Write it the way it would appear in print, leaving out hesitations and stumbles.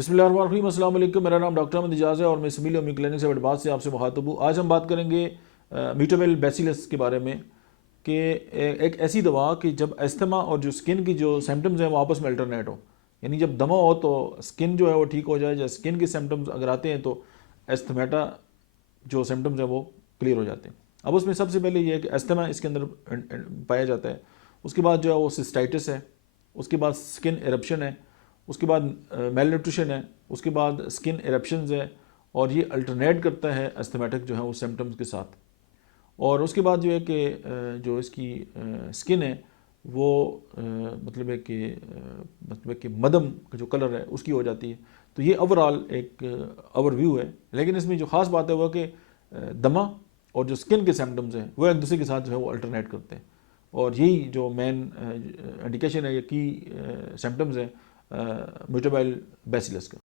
बिस्मिल्लाहिर्रहमानिर्रहीम, अस्सलाम वालेकुम। मेरा नाम डॉक्टर अहमद इजाज़ है और मैं सिविल होम्योपैथिक क्लिनिक से वडबाद से आपसे मुखातब हूँ। आज हम बात करेंगे म्यूटाबेल बैसिलस के बारे में कि एक ऐसी दवा कि जब अस्थमा और जो स्किन की जो सिम्टम्स हैं वो आपस में अल्टरनेट हो, यानी जब दमा हो तो स्किन जो है वो ठीक हो जाए, या स्किन के सिम्टम्स अगर आते हैं तो अस्थमेटा जो सिम्टम्स हैं वो क्लियर हो जाते हैं। अब उसमें सबसे पहले ये है कि अस्थमा इसके अंदर पाया जाता है। उसके बाद जो है वो सिस्टाइटिस है, उसके बाद स्किन एरप्शन है, उसके बाद मेल न्यूट्रिशन है, उसके बाद स्किन एरप्शंस है, और ये अल्टरनेट करता है अस्थमेटिक जो है उस सिम्टम्स के साथ। और उसके बाद जो है कि जो इसकी स्किन है वो मतलब है कि मदम का जो कलर है उसकी हो जाती है। तो ये ओवरऑल एक ओवरव्यू है, लेकिन इसमें जो ख़ास बात है वो कि दमा और जो स्किन के सिम्टम्स हैं वो एक दूसरे के साथ जो है वो अल्टरनेट करते हैं, और यही जो मेन इंडिकेशन है, ये की सिम्टम्स हैं म्यूटाबेल बैसिलस का।